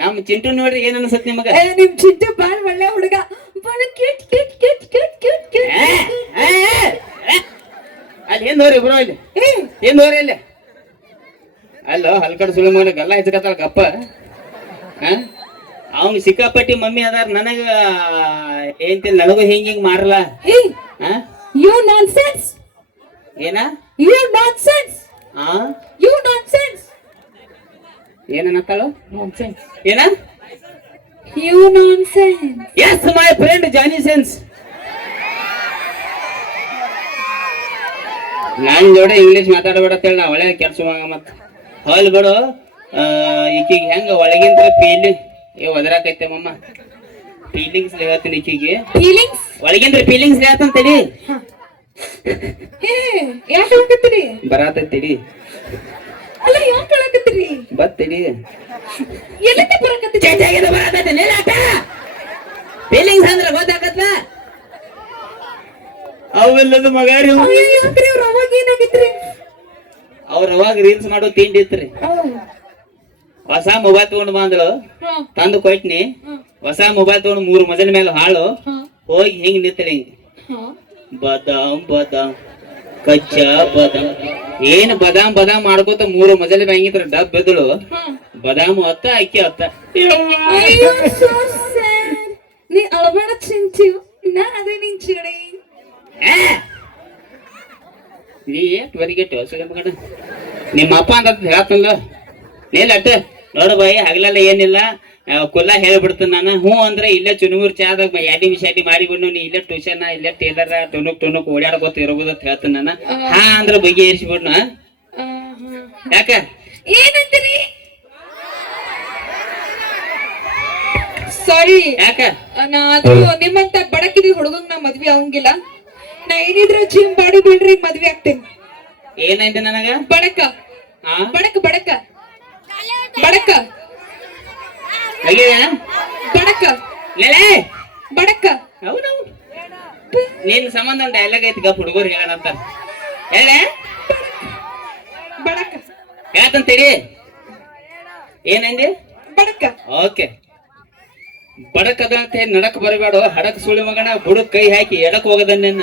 ನಮ್ ಚಿಂಟು ನೋಡ್ರಿ ಏನ್ ಅನ್ಸತ್ ನಿಮಗ? ಏ ನಿಮ್ ಚಿಂಟು ಬಾಳ ಒಳ್ಳೆ ಹುಡುಗ. ಬಾಳ cute cute cute cute cute cute ಅಲ್ಲಿ ಏನ್ ನೋಡ್ರಿ ಇಬ್ರು ಇಲ್ಲಿ. ಏನ್ ನೋಡ್ರಿ ಇಲ್ಲಿ ಅಲ್ಲೋ. ಹಲ್ಕಡ್ ಸುಳಿ ಮಗನ ಗಲ್ಲ ಹೆಚ್ಚಕತ್ತಾಳ ಗಪ್ಪ? ಅವ್ನ್ ಸಿಕ್ಕಾಪಟ್ಟಿ ಮಮ್ಮಿ ಅದಾರ ನನಗ ಏಂತಿಲ್ಲ ನನಗೂ ಹಿಂಗ್ ಹಿಂಗ್ ಮಾರಲ್ಲ? ಯು ನಾನ್ಸೆನ್ಸ್ ಏನ? You nonsense you nonsense ಏನನ್ನತ್ತಾಳು ಏನ? You nonsense yes my friend Johnny sense ನನ್ ಜೋಡಿ ಇಂಗ್ಲಿಷ್ ಮಾತಾಡಬೇಡ ಅಂತೇಳಿ ನಾ ಒಳ್ಳೆ ಕೆಲಸ ಮತ್ತ ಹೋಲ್ ಬಿಡು ಈಕಿಗೆ ಹೆಂಗ ಒಳಗಿಂದ ಫೀಲಿಂಗ್ ಏ ಒದರಾಕೈತೆ ಮಮ್ಮ ಫೀಲಿಂಗ್ಸ್ ಹೇಳ್ತೀನಿ ಈಕಿಗೆ. ಫೀಲಿಂಗ್ಸ್ ಒಳಗಿಂದ ಫೀಲಿಂಗ್ಸ್ ಹೇಳ್ತಂತೇಳಿ ಯಾಕೆ ಹೇಳಕತ್ತೀರಿ? ಅಲ್ಲ ಯಾಕೆ ಹೇಳಕತ್ತೀರಿ? ಬತ್ತಡಿ ಎಲ್ಲಿಂದ ಬರಕತ್ತೀರಿ ಫೀಲಿಂಗ್ಸ್ ಅಂದ್ರೆ ಗೊತ್ತಾಗತ್ಲ ಅವೆಲ್ಲದ ಮಗಾರಿ ಅವ್ರ? ಅವಾಗ ಏನಾಗಿತ್ರಿ? ಅವ್ರ ಅವಾಗ ರೀಲ್ಸ್ ಮಾಡೋ ತಿಂಡಿ ಇತ್ರಿ. ಹೊಸ ಮೊಬೈಲ್ ತಗೊಂಡ್ ಬಂದಳು. ತಂದು ಕೊಟ್ನಿ. ಹೊಸ ಮೊಬೈಲ್ ತಗೊಂಡು ಮೂರು ಮಜಲ್ ಮೇಲೆ ಹಾಳು. ಹೋಗಿ ಹಿಂಗ್ ನಿಂತಳಿ ಹಾ. ಬದಾಮ್ ಬದಾಮ್. ಕಚ್ಚ ಬದಾಮ್ ಏನ್ ಬದಾಮ್ ಬದಾಮ್ ಮಾಡ್ಕೋತ ಮೂರು ಮಜಲಿ ಬ್ಯಾಂಗಿದ್ರ ಡಬ್ ಬೆದಳು ಹಾ ಬದಾಮ್ ಹತ್ತ ಅಕ್ಕಿ ಹತ್ತ. ನೀ ಅಳಬೇಡ ಚಿಂಚು. ನಾ ಅದೇ ನಿನ್ ಚಿಗಡಿ! ನೀ ಏಟ್ ಬರಿಗೆಟ್ಟು ನಿಮ್ಮ ಅಪ್ಪ ಅಂತ ಹೇಳತ್ತಲ್ಲ ನೀಲ್ ಅಟ್ಟ ನೋಡು ಬಾಯಿ ಹಗಲೆಲ್ಲ ಏನಿಲ್ಲ ಕುಲ್ಲ ಹೇಳ್ಬಿಡ್ತೀನಿ ನಾನು. ಹ್ಞೂ ಅಂದ್ರೆ ಇಲ್ಲೇ ಚುನುಮೂರ್ ಚಾದಾಗ ಯಾಡಿ ಮಿಶಾಡಿ ಮಾಡಿಬಿಡ್ನು ನೀ ಇಲ್ಲೇ ಟ್ಯೂಷನ್ ಇಲ್ಲೇ ಟೇಲರ್ ಟುನುಕ್ ಟುನುಕ್ ಓಡಾಡ್ಕೋತ ಇರಬಹುದು ಅಂತ ಹೇಳ್ತೀನಿ ನಾನು. ಹಾ ಅಂದ್ರೆ ಬಗ್ಗೆ ಏರಿಸ್ಬಿಡ್ನು ಯಾಕ? ಏನಂತೀರಿ ಸಾರಿ ಯಾಕ? ನಾನು ನಿಮ್ಮಂತ ಬಡಕಿದಿ ಹುಡುಗಂಗ್ ನಾ ಮದ್ವಿ ಆಗಂಗಿಲ್ಲ. ನಾ ಏನಿದ್ರು ಜಿಮ್ ಬಾಡಿ ಬಿಲ್ಡ್ರಿ ಮದ್ವೆ ಆಗ್ತೇನೆ. ಏನಾಯ್ತು ನನಗ? ಬಡಕ. ಬಡಕ ಬಡಕ. ಬಡಕ? ಬಡಕ. ಬಡಕ. ಹೌದೌದು. ನಿನ್ ಸಂಬಂಧ ಒಂದು ಡೈಲಾಗ್ ಐತಿ ಗಪ್ ಹುಡುಗರು ಹೇಳೋಣಂತ ಹೇಳೆ. ಬಡಕ. ಹೇಳ್ತಂತೀರಿ. ಏನಂದಿ? ಬಡಕ. ಓಕೆ. ಬಡಕ್ ಅದ ಅಂತ ಹೇಳಿ ನಡಕ್ ಬರಬೇಡ ಹಡಕ್ ಸುಳಿ ಮಗನ ಬುಡಕ್ ಕೈ ಹಾಕಿ ಎಡಕ್ ಹೋಗದ ನಿನ್ನ.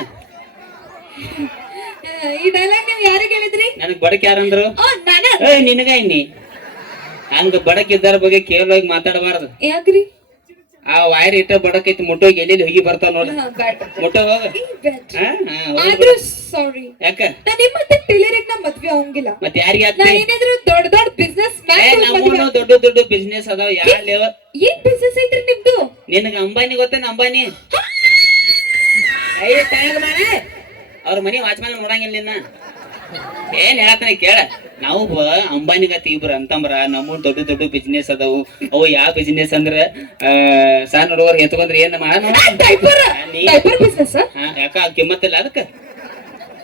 ಈ ಡೈಲಾಗ್ ನೀವು ಯಾರಿಗೆ ಹೇಳಿದ್ರಿ? ನನಗ್ ಬಡಕ್ ಯಾರಂದ್ರು? ನಿನಗ ಇನ್ನಿ. ಹಂಗ ಬಡಕ್ ಇದ್ದಾರ ಬಗ್ಗೆ ಕೇವಲವಾಗಿ ಮಾತಾಡಬಾರದು. ಯಾಕ್ರಿ? ಆ ವೈರ್ ಇಟ್ಟ ಬಡಕ್ ಐತಿ ಮುಟ್ಟೋಗಿ ಎಲ್ಲಿ ಹೋಗಿ ಬರ್ತಾವ ನೋಡ ಹಾ, ಬ್ಯಾಡ. ಮುಟ್ಟ ಹೋಗ. ಆದ್ರೂ ಸಾರಿ ಯಾಕ? ಟೈಲರಿಂಗ್ ನಾ ಮದ್ವೆ ಆಗಂಗಿಲ್ಲ. ಯಾರಿಗ ದೊಡ್ಡ ದೊಡ್ಡ ಬಿಸ್ನೆಸ್ ದೊಡ್ಡ ದೊಡ್ಡ ಬಿಸ್ನೆಸ್ ಅದಾವ. ಯಾ ಲೆವೆಲ್ ಏನ್ ಬಿಸ್ನೆಸ್ ಐತ್ರಿ ನಿಮ್ದು? ನಿನಗ ಅಂಬಾನಿ ಗೊತ್ತೇನ ಅಂಬಾನಿ? ಐ ತಳಗ ಮಾಡೆ ಅವ್ರ ಮನಿ ವಾಚ್ಮ್ಯಾನ್ ನೋಡಂಗಿಲ್ಲ ನಿನ್ನ. ಏನ್ ಹೇಳತ್ತಾನೆ ಕೇಳ. ನಾವು ಅಂಬಾನಿಗತಿ ಅಂಬಾನಿ ಗತಿ ಇಬ್ರು ಅಂತಂಬ್ರ ನಮ್ಮ ದೊಡ್ಡ ದೊಡ್ಡ ಬಿಸ್ನೆಸ್ ಅದಾವು. ಅವು ಯಾವ ಬಿಸ್ನೆಸ್ ಅಂದ್ರ ಸಣ್ಣ ಹುಡುಗರು ಎತ್ಕೊಂಡ್ರ ಏನ್ ಯಾಕ ಕಿಮ್ಮತ್ತಿಲ್ಲ ಅದಕ್ಕ?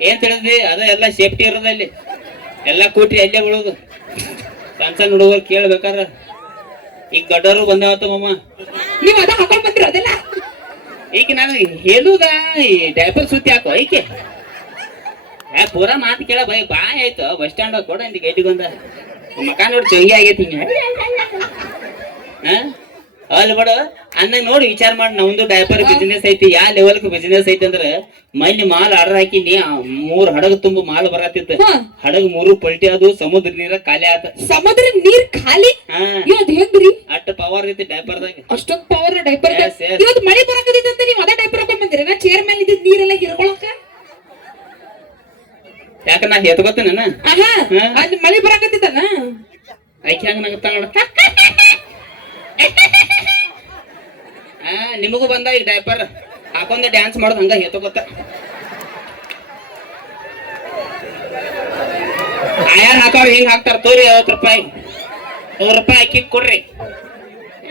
ಏನ್ ತಿಳಿದ್ರಿ ಅದ ಎಲ್ಲ ಸೇಫ್ಟಿ ಇರೋದ ಅಲ್ಲಿ. ಎಲ್ಲ ಕೂಟ್ರಿ ಅಲ್ಲೇ ಉಳೋದು. ಸಣ್ಣ ಸಣ್ಣ ಹುಡುಗರು ಕೇಳ್ಬೇಕಾರ ಈಗ ದೊಡ್ಡವರು ಬಂದಾವತ್ತ ಮಮ್ಮ ನೀವ್ ಅದ ಹಾಕೊಂಡ್ ಬಂದ್ರಿ ಈಗ ನಾನು ಹೇಳುದ? ಈ ಡೈಪರ್ ಸುತ್ತಿ ಹಾಕೋ ಐಕೆ ಏ ಪೂರ ಮಾತು ಕೇಳ ಬೈ ಬಾಯ್ ಆಯ್ತು. ಬಸ್ ಸ್ಟ್ಯಾಂಡ್ ಕೊಡ ಗೇಟ್ ಗೇಟಿಗೊಂದ ಮಕ ನೋಡಿ ಚಂಗಿ ಆಗೈತಿ ಹಿಂಗ. ಅಲ್ಲಿ ಬಿಡು ಅನ್ನ ನೋಡಿ ವಿಚಾರ ಮಾಡಿ ನಮ್ದು ಡೈಪರ್ ಬಿಸ್ನೆಸ್ ಐತಿ ಯಾವ ಲೆವೆಲ್ ಬಿಸ್ನೆಸ್ ಐತಿ ಅಂದ್ರ ಮೊನ್ನೆ ಮಾಲ್ ಆರ್ಡರ್ ಹಾಕಿನಿ ಆ ಮೂರ್ ಹಡಗ ತುಂಬ ಮಾಲ್ ಬರತ್ತಿತ್ತು. ಹಡಗ ಮೂರು ಪಲ್ಟಿ ಅದು ಸಮುದ್ರ ನೀರ ಖಾಲಿ ಆತ. ಸಮುದ್ರ ನೀರ್ ಖಾಲಿ? ಹೆಂಗ್ರಿ? ಅಟ್ಟ ಪವರ್ ಐತಿ ಡೈಪರ್ದಾಗ ಅಷ್ಟೊಂದ್ ಪವರ್ ಡೈಪರ್ ಮಳೆ ಬರಕ್ ಮಳಿ ಬರಾಕತ್ತೈತೆ ನೀವ್ ಅದೇ ಡೈಪರ್ ಹಾಕೊಂಡ್ ಬಂದಿರ ಚೇರ್ ಮೇಲೆ ಇದ್ದಿದ್ ನೀರೆಲ್ಲ ಹಿರ್ಕೊಳಕ? ಯಾಕ ನಾ ಎತ್ಕೋತೇನ ಆಹಾ ಹಾ. ಅಲ್ಲಿ ಮಳಿ ಬರಾಕತ್ತಿತ್ತನ ಆಯ್ಕೆ ಹಂಗ ನಂಗೆ ಆ ನಿಮಗೂ ಬಂದ ಈಗ ಡೈಪರ್ ಹಾಕೊಂಡು ಡ್ಯಾನ್ಸ್ ಮಾಡೋದು ಹಂಗ ಹೇತೋಕೊತ್ತ ಆಯಾರ್ ಹಾಕೋರು ಹಿಂಗ್ ಹಾಕ್ತಾರ ತೋರಿ ಐವತ್ತು ರೂಪಾಯಿ. ನೂರು ರೂಪಾಯಿ ಹಾಕಿ ಕೊಡ್ರಿ.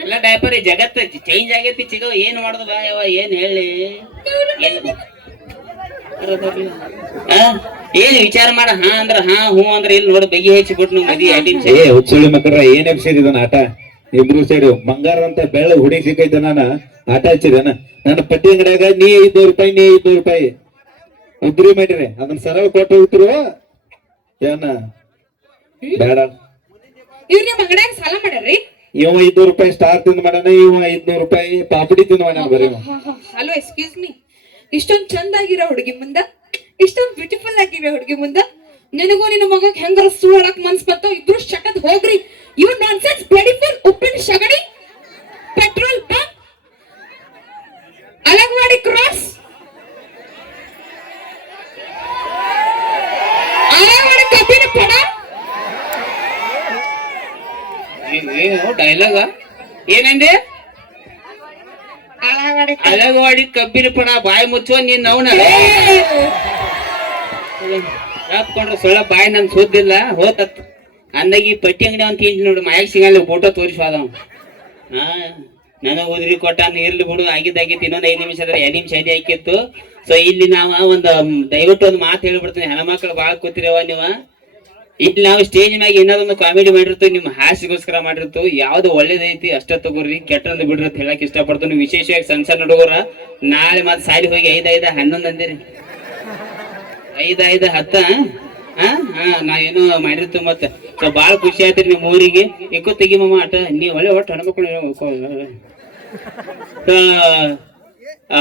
ಎಲ್ಲ ಡೈಪರ್ ಜಗತ್ತ ಚೇಂಜ್ ಆಗೈತಿ ಚಿಗೋ. ಏನ್ ಮಾಡುದು? ಬಾ ಯವ್ವ ಏನ್ ಹೇಳಿ? ಏನ್-? ವಿಚಾರ ಮಾಡ? ಹಾ ಅಂದ್ರ ಹಾ ಹೂ ಅಂದ್ರ ಇಲ್ಲಿ ನೋಡಿ ಬೆಗಿ ಹೆಚ್ಚಿ ಬಿಟ್ಟು ನೀವು ಮದಿ ಏ ಹುಚ್ಚುಳಿ ಮಕ್ಕಳ್ರ ಏನ್ ಎಬ್ಸಿದ್ ಇದನ್ನ ಆಟ? ಇಬ್ರು ಸೈಡ್ ಬಂಗಾರ ಅಂತ ಬೆಳ್ಳ ಹುಡಿ ಸಿಕ್ಕೈತೆ ನಾನ. ಆಟ ಹಚ್ಚಿದ ನನ್ನ ಪಟ್ಟಿ ಅಂಗಡಿಯಾಗ ನೀ ಐದ್ನೂರು ರೂಪಾಯಿ ನೀ ಐದ್ನೂರು ರೂಪಾಯಿ. ಉದ್ರಿ ಮಾಡಿರಿ. ಅದನ್ನ ಸರಳ ಕೊಟ್ಟು ಹೋಗ್ತಿರುವ ಏನ? ಬೇಡ. ಇವ್ರ ನಿಮ್ ಅಂಗಡ್ಯಾಗ ಸಾಲ ಮಾಡ್ಯಾರ್ರಿ? ಇವ ಐದ್ನೂರು ರೂಪಾಯಿ ಸ್ಟಾರ್ ತಿಂದ್ ಮಾಡ್ಯಾನ ಇವ ಐದ್ನೂರು ರೂಪಾಯಿ ಪಾಪಡಿ ತಿಂದ್ ಮಾಡ್ಯಾನ ಬರೀ ಹಲೋ ಎಕ್ಸ್ಕ್ಯೂಸ್ ಮೀ ಇಷ್ಟೊಂದ್ ಚಂದಾಗಿರೋ ಹುಡುಗಿ ಮುಂದ, ಇಷ್ಟೊಂದ್ ಬ್ಯೂಟಿಫುಲ್ ಆಗಿರೋ ಹುಡುಗಿ ಮುಂದ, ನಿನಗೂ ನಿನ್ನ ಮಗಗ್ ಹೆಂಗಾರ ಸುಳ್ಳಾಡಕ್ ಮನ್ಸ್ ಬಂತು ಇಬ್ರು ಶಟದ್ ಹೋಗ್ರಿ. ಇವ್ ನಾನ್ಸೆನ್ಸ್ ಬ್ಯೂಟಿಫುಲ್ ಉಪ್ಪಿನ ಶಗಡಿ petrol bunk Alagawadi cross Alagawadi ಕಬ್ಬಿನ ಪಡ. ಏನು ಡೈಲಾಗ ಏನಂದೆ ಅಲಗವಾಡಿ ಕಬ್ಬಿನ ಪಣ ಬಾಯಿ ಮುಚ್ಚುವ ನೀನ್ ಅವನ ಹಾಕೊಂಡ್ರೆ ಸೊಳ್ಳ ಬಾಯಿ ನನ್ ಸುದ್ದಿಲ್ಲ ಹೋತತ್. ಅಂದಾಗಿ ಈ ಪಟ್ಟಿ ಅಂಗಡಿ ಅಂತ ತಿಂಡಿ ನೋಡು ಮಾಯಾಗ ಸಿಗಲ್ಲ ಫೋಟೋ ತೋರಿಸ್ವಾದ ಹಾ ನನಗೆ ಉದ್ರಿ ಕೊಟ್ಟ ಇರ್ಲಿ ಬಿಡು ಆಗಿದ್ದಾಗಿತ್ತು ಇನ್ನೊಂದು ಐದು ನಿಮಿಷ ಅಂದ್ರೆ ಎರಡು ನಿಮಿಷ ಐದು ಹಾಕಿತ್ತು. ಸೊ ಇಲ್ಲಿ ನಾವ ಒಂದು ದಯವಿಟ್ಟು ಒಂದು ಮಾತು ಹೇಳ್ಬಿಡ್ತೀನಿ. ಹೆಣ್ಮಕ್ಳು ಭಾಳ ಕೂತಿರವ ನೀವು. ಇಲ್ಲಿ ನಾವು ಸ್ಟೇಜ್ ಮ್ಯಾಗ ಏನಾದೊಂದು ಕಾಮಿಡಿ ಮಾಡಿರ್ತೀವಿ ನಿಮ್ಮ ಹಾಸಿಗೋಸ್ಕರ ಮಾಡಿರ್ತೀವಿ ಯಾವ್ದು ಒಳ್ಳೇದೈತಿ ಅಷ್ಟ ತಗೋರಿ ಕೆಟ್ಟದ್ದು ಬಿಡ್ರಿ ಅಂತ ಹೇಳಕ್ ಇಷ್ಟಪಡ್ತೀನಿ. ವಿಶೇಷವಾಗಿ ಸಣ್ಣ ಸಣ್ಣ ಹುಡುಗರ ನಾಳೆ ಮತ್ತೆ ಸಾಲಿ ಹೋಗಿ ಐದ್ ಐದ ಹನ್ನೊಂದು ಅಂದಿರಿ. ಐದ್ ಐದ ಹತ್ತ ಹಾ ಹಾ ನಾ ಏನೋ ಮಾಡಿರ್ತು ಮತ್ತ. ಸೊ ಬಾಳ ಖುಷಿ ಆಯ್ತ್ರಿ ನಿಮ್ಮ ಊರಿಗೆ. ಇಕ್ಕು ತೆಗಿ ಮಮ್ಮ ಆಟ ನೀ ಒಳ್ಳೆ ಒಟ್ಟು ಆ,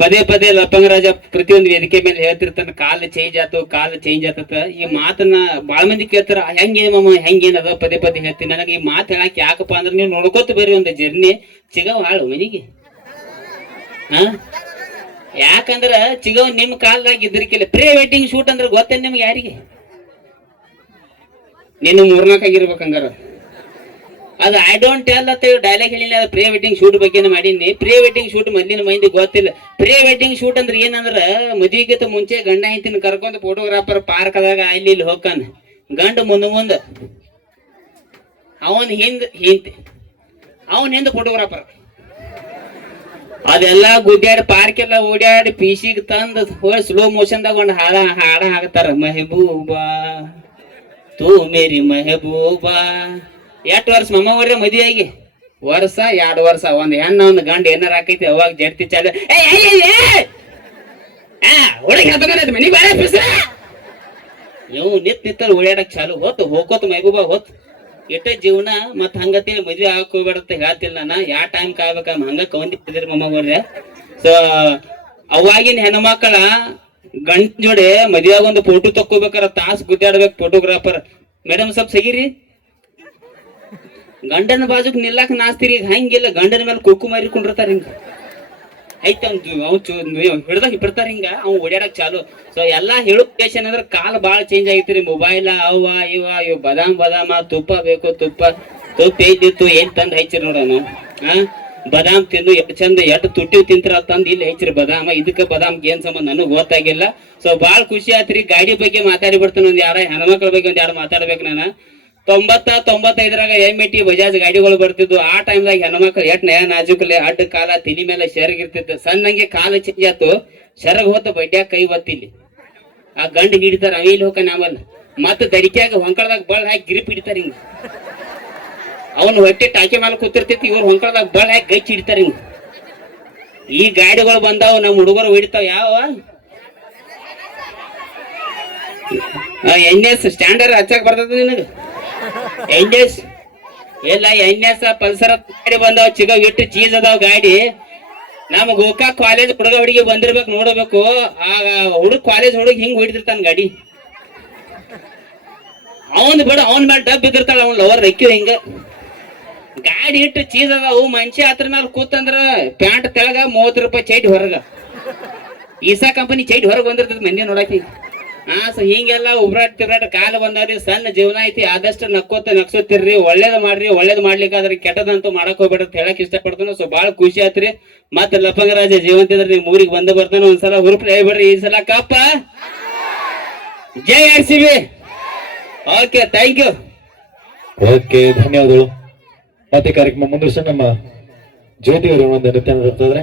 ಪದೇ ಪದೇ ಲಪ್ಪಂಗರಾಜ ಪ್ರತಿಯೊಂದು ವೇದಿಕೆ ಮೇಲೆ ಹೇಳ್ತಿರ್ತಾನ ಕಾಲ ಚೇಂಜ್ ಆತು ಕಾಲ ಚೇಂಜ್ ಆತತ. ಈ ಮಾತನ್ನ ಬಾಳ ಮಂದಿ ಕೇಳ್ತಾರ, ಹೆಂಗೆ ಮಮ್ಮ ಹೆಂಗೇನದ ಪದೇ ಪದೇ ಹೇಳ್ತೀನಿ. ನನಗೆ ಈ ಮಾತು ಹೇಳಕ್ ಯಾಕಪ್ಪ ಅಂದ್ರೆ ನೀವು ನೋಡ್ಕೋತ ಬೇರೆ ಒಂದು ಜರ್ನಿ ಚಿಗವ್ ಹಾಳು ಮನಿಗೆ. ಹ? ಯಾಕಂದ್ರ ಚಿಗವ್ ನಿಮ್ ಕಾಲದಾಗ ಇದ್ರಿಕಿಲ್ಲ ಪ್ರೀ ವೆಡ್ಡಿಂಗ್ ಶೂಟ್ ಅಂದ್ರೆ ಗೊತ್ತೇನ್ ನಿಮ್ಗೆ ಯಾರಿಗೆ? ನೀನು ಮೂರ್ನಾಕ್ ಆಗಿರ್ಬೇಕು ಹಂಗಾರ. ಅದು ಐ ಡೋಂಟ್ ಟೆಲ್ ಅಂತ ಡೈಲಾಗ್ ಹೇಳಿಲ್ಲ, ಅದು ಪ್ರೀ ವೆಡ್ಡಿಂಗ್ ಶೂಟ್ ಬಗ್ಗೆ ಮಾಡೀನಿ. ಪ್ರೀ ವೆಡ್ಡಿಂಗ್ ಶೂಟ್ ಮೊದಲಿನ ಮಂದಿ ಗೊತ್ತಿಲ್ಲ. ಪ್ರೀ ವೆಡ್ಡಿಂಗ್ ಶೂಟ್ ಅಂದ್ರೆ ಏನಂದ್ರೆ, ಮದುವೆಗಿಂತ ಮುಂಚೆ ಗಂಡ ಹೆಂಡತಿನ ಕರ್ಕೊಂಡು ಫೋಟೋಗ್ರಾಫರ್ ಪಾರ್ಕ್ದಾಗ ಅಲ್ಲಿ ಇಲ್ಲಿ ಹೋಗ್ತಾನ. ಗಂಡ ಮುಂದೆ ಮುಂದೆ. ಅವನ್ ಹಿಂದ್ ಹಿಂತಿ ಅವನ್ ಹಿಂದ್ ಫೋಟೋಗ್ರಾಫರ್ ಅದೆಲ್ಲ ಗುಡ್ಡಾಡಿ ಪಾರ್ಕ್ ಎಲ್ಲ ಓಡಾಡಿ ಪೀಸಿಗೆ ತಂದು ಹೋಗಿ ಸ್ಲೋ ಮೋಷನ್ದಾಗ ಒಂದು ಹಾಡ ಹಾಡ ಹಾಕ್ತಾರ, ಮೆಹಬೂಬಾ, ತೂ ಮೇರಿ ಮೆಹಬೂಬಾ. ಎಷ್ಟು ವರ್ಷ ಮಮ್ಮ ಹೊಡ್ರೆ ಮದುವೆಯಾಗಿ ವರ್ಷ, ಎರಡು ವರ್ಷ, ಒಂದ್ ಹೆಣ್ಣ, ಒಂದ್ ಗಂಡ, ಏನಾರ ಹಾಕೈತಿ ಅವಾಗ ಜಡ್ತಿ ಚಾಲು. ಮನಿ ನೀವು ನಿತ್ ನಿತ್ತಲ್ಲಿ ಓಡಾಡಕ್ ಚಾಲು. ಹೊತ್ತು ಹೋಗೋತ್ ಮೆಹಬೂಬಾ ಹೊತ್. ಎಟ್ಟ ಜೀವನ ಮತ್ ಹಂಗತಿ ಮದ್ವೆ ಹಾಕೋಬೇಡತ್ತ ಹೇಳ್ತಿಲ್ಲ ನಾನು. ಯಾ ಟೈಮ್ ಕಾಯ್ಬೇಕ ಹಂಗ ಕವಂದಿದ್ರಿ ಮಮ್ಮ ಹೊಡ್ರೆ ಸೊ ಅವಾಗಿನ ಹೆಣ್ಮಕ್ಳ ಗಂಟ್ ಜೋಡಿ ಮದ್ವೆಯಾಗ ಒಂದು ಫೋಟೋ ತಕ್ಕೋಬೇಕಾರ, ತಾಸ್ ಗುದ್ದಾಡ್ಬೇಕು ಫೋಟೋಗ್ರಾಫರ್ ಮೇಡಮ್ ಸ್ವಲ್ಪ ಸಗಿರಿ. ಗಂಡನ ಬಾಜುಕ್ ನಿಲ್ಲಾಕ ನಾಸ್ತಿರಿ, ಈಗ ಹಂಗಿಲ್ಲ, ಗಂಡನ ಮೇಲೆ ಕುಕ್ಕು ಮಾರಿಕೊಂಡಿರ್ತಾರ ಹಿಂಗ. ಐತೆ ಅವ್ನು ಹಿಡ್ದಾಗ ಬಿಡ್ತಾರ ಹಿಂಗ, ಅವ್ನು ಓಡ್ಯಾಡಕ್ ಚಾಲು. ಸೊ ಎಲ್ಲಾ ಹೇಳೋ ಉದ್ದೇಶ ಏನಂದ್ರ ಕಾಲ ಬಾಳ ಚೇಂಜ್ ಆಗೈತ್ರಿ ಮೊಬೈಲ್ ಅವ ಇವ ಇವ್ ಬದಾಮ್, ಬದಾಮ, ತುಪ್ಪ ಬೇಕು, ತುಪ್ಪ. ತುಪ್ಪ ಐತಿತ್ತು ಏನ್ ತಂದ್ ಹೈಚಿರಿ ನೋಡೋಣ ಹಾ ಬದಾಮ್ ತಿಂದು ಎಷ್ಟು ಚಂದ ಎಷ್ಟು ತುಟ್ಟಿ ತಿಂತರ ತಂದು ಇಲ್ಲಿ ಹೆಚ್ಚಿರಿ ಬದಾಮ. ಇದಕ್ಕೆ ಬದಾಮ್ಗೆ ಏನ್ ಸಂಬಂಧ? ನನಗ್ ಗೊತ್ತಾಗಿಲ್ಲ. ಸೊ ಬಾಳ ಖುಷಿ ಆತ್ರಿ. ಗಾಡಿ ಬಗ್ಗೆ ಮಾತಾಡಿ ಬಿಡ್ತಾನೆ ಒಂದ್ ಯಾರ, ಹೆಣ್ಮಕ್ಳ ಬಗ್ಗೆ ಒಂದ್ ಯಾರು ಮಾತಾಡ್ಬೇಕು ನಾನು? ತೊಂಬತ್ತ ತೊಂಬತ್ತೈದರಾಗ ಎಂ ಟಿ ಬಜಾಜ್ ಗಾಡಿಗಳು ಬರ್ತಿದ್ವು. ಆ ಟೈಮ್ದಾಗ ಹೆಣ್ಮಕ್ಳು ಎಟ್ ನಯ ನಾಜುಕಲೆ, ಅಡ್ಡ ಕಾಲ ತಿನಿ ಮೇಲೆ ಸೆರಗಿರ್ತಿತ್ತು ಸಣ್ಣಂಗೆ ಕಾಲ ಆಯ್ತು ಸೆರಗ್ ಹೋತ ಬಡ್ಡ್ಯಾಗ ಕೈ ಒತ್ತಿಲ್ಲಿ. ಆ ಗಂಡು ಹಿಡಿತಾರ, ಅವ ಇಲ್ಲಿ ಹೋಗ ನಾವಲ್ಲ ಮತ್ತ ದಡಿಕ್ಯಾಗ ಹೊಂಕಳದಾಗ ಬಳ್ ಹಾಕಿ ಗ್ರಿಪ್ ಹಿಡಿತಾರ ಹಿಂಗ ಅವನ್ ಹೊಟ್ಟೆ ಟಾಕಿ ಮೇಲೆ ಕೂತಿರ್ತೈತಿ ಇವ್ರು ಹೊಂಕಳದಾಗ ಬಳ್ ಹಾಕಿ ಗಚ್ಚಿ ಹಿಡಿತಾರ ಹಿಂಗ ಈ ಗಾಡಿಗಳು ಬಂದಾವ ನಮ್ಮ ಹುಡುಗರು ಹಿಡಿತಾವ. ಯಾವ ಎನ್ ಎಸ್ ಸ್ಟ್ಯಾಂಡರ್ಡ್ ಹಚ್ಚಕ್ ಬರ್ತದ ನಿನಗ? ಎಲ್ಲ ಇಲ್ಲ ಎಣ್ಣೆಸ ಪಲ್ಸರ್ ಗಾಡಿ ಬಂದಾವ ಚಿಗ ಇಟ್ಟು ಚೀಸ್ ಅದಾವ ಗಾಡಿ. ನಮ್ಮ ಗೋಕಾಕ್ ಕಾಲೇಜ್ ಹುಡುಗ ಹುಡುಗಿ ಬಂದಿರ್ಬೇಕು ನೋಡಬೇಕು. ಆಗ ಹುಡುಗ ಕಾಲೇಜ್ ಹುಡುಗ ಹಿಂಗ್ ಹೊಡಿದಿರ್ತಾನ ಗಾಡಿ. ಅವನ್ ಬಿಡ, ಅವನ್ ಮೇಲೆ ಡಬ್ ಬಿದ್ದಿರ್ತಾಳ ಅವ್ನ ಲವರ್ ರೆಕ್ಕಿ ಹಿಂಗ. ಗಾಡಿ ಇಟ್ಟು ಚೀಸ್ ಅದಾವು ಮನುಷ್ಯ ಹತ್ರ ಮೇಲೆ ಕೂತಂದ್ರ ಪ್ಯಾಂಟ್ ತೆಳಗ ಮೂವತ್ತು ರೂಪಾಯಿ ಚೈಟ್ ಹೊರಗ. ಈಸಾ ಕಂಪನಿ ಚೈಟ್ ಹೊರಗೆ ಬಂದಿರ್ತದ ಮಂದಿ ನೋಡಾಕಿ ಹಾ ಸೊ ಹಿಂಗೆಲ್ಲ ಉಬ್ರಾಟ್ ತಿರ್ರಾಟ ಕಾಲ ಬಂದಾರಿ ಸಣ್ಣ ಜೀವನ ಐತಿ, ಆದಷ್ಟು ನಕ್ಕೋತ ನಕ್ಸೋತಿರ್ರಿ ಒಳ್ಳೇದ್ ಮಾಡ್ರಿ, ಒಳ್ಳೇದ್ ಮಾಡ್ಲಿಕ್ಕಾದ್ರೆ ಕೆಟ್ಟದಂತೂ ಮಾಡಕ್ ಹೋಗ್ಬೇಡ ಅಂತ ಹೇಳಕ್ ಇಷ್ಟಪಡ್ತಾನೆ. ಸೊ ಬಾಳ ಖುಷಿ ಆತ್ರಿ. ಮತ್ತ ಲಪಂಗರಾಜ ಜೀವಂತ ಇದ್ರಿ ನಿಮ್ ಊರಿಗೆ ಬಂದ ಬರ್ತಾನೆ, ಒಂದ್ಸಲ ಹುರುಪ್ಲೆ ಹೇಳ್ಬೇಡ್ರಿ ಈ ಸಲ ಕಪ್ಪ. ಜೈ R C B okay thank you okay ಧನ್ಯವಾದಗಳು. ಮತ್ತೆ ಕಾರ್ಯಕ್ರಮ ಮುಂದುವರಿಸ ನಮ್ಮ ಜ್ಯೋತಿ ಅವರು ಒಂದು ನೃತ್ಯ ನಡೆಸಿದ್ರೆ